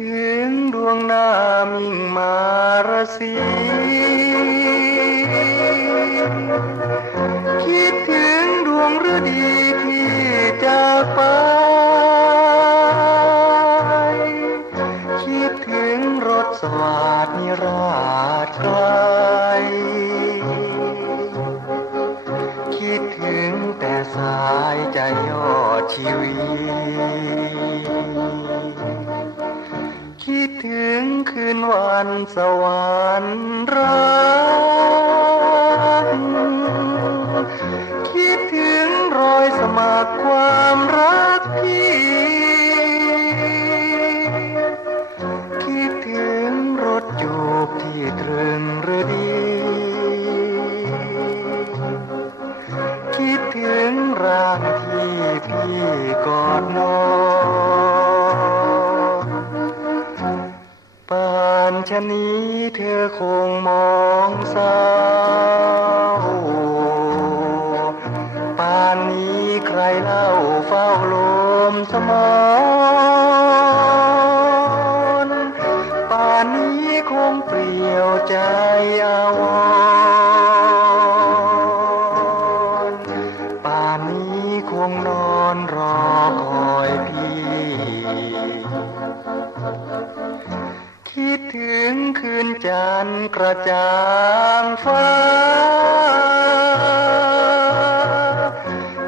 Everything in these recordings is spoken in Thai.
ถึงดวงนามิงมารสี คิดถึงดวงฤดีที่จากไป คิดถึงรถสวัสดิราชไกลคิดถึงแต่สายใจยอดชีวิตันสวรรค์รักคิดถึงรอยสมัครความรักพี่ คิดถึงรถจูบที่ตรึงฤดี คิดถึงร่า ชนี้เธอคงมองเศร้าป่านนี้ใครเล่าเฝ้าลมสมอนป่านนี้คงเปลี่ยวใจอาวร งคืนจันกระจ่างฟ้า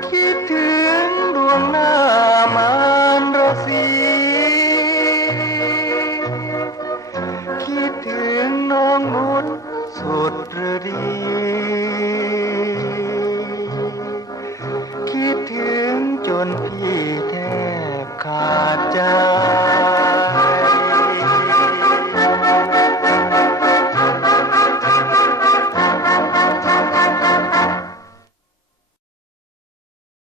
คิดถึงดวงหน้ามารรสี คิดถึงน้องนุชสุดฤดี คิดถึงจนพี่แทบขาดใจ